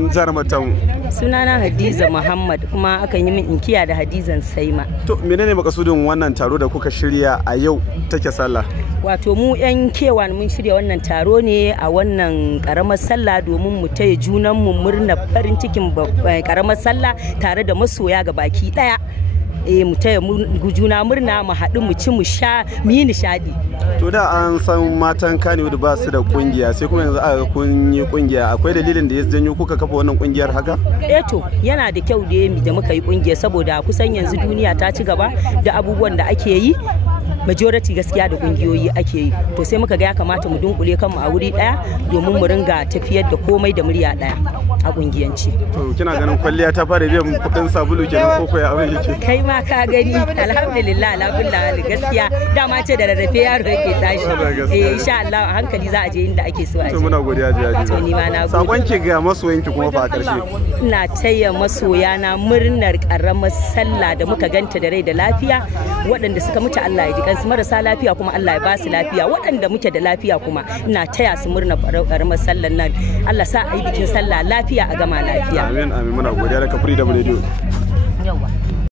Jarumatan sunana Hadiza Muhammad kuma akan yi min inkiya da Hadizan Saima. To menene makasudin wannan taro da kuka shirya a yau take sallah? Wato mu yan kewan mun shirya wannan taro ne a wannan karamar sallah domin mu taya junan mu murna farin cikin karamar sallah tare da masoya ga baki daya. Mu taya juna murna mu haɗu mu ci mu sha mu yi nishadi. To da an san matan Kannywood ba su da kungiya sai kuma yanzu aka kun yi kungiya, akwai dalilin da ya janyo kuka kafa wannan kungiyar haka? To yana da kyau da muka yi kungiya saboda kusan yanzu duniya ta ci gaba da abubuwan da ake yi, majority gaskiya da kungiyoyi ake yi, to sai muka ga ya kamata mu dunkule kanmu a wuri daya domin mu ringa tafiyar da komai da murya daya a kungiyanci. To kina ganin kwalliya ta fara biyan kudin sabulu kenan ko koya abin yake? Kai ma ka gani, alhamdulillah gaskiya dama ce da rarrafe yaro yake tashi. Insha Allah a hankali za a je inda ake so a je. To muna godiya jiya. To ni ma na gode. Sakon ki ga masoyanki kuma fa a karshe. Ina taya masoyana murnar karamar sallah da muka ganta da rai da lafiya, waɗanda suka mutu Allah ya ji kansu, marasa lafiya kuma Allah ya ba su lafiya, waɗanda muke da lafiya kuma ina taya su murnar karamar sallar nan. Allah sa a yi bikin sallah lafiya a gama lafiya. Amin amin, muna godiya da Freedom Radio. Yawa.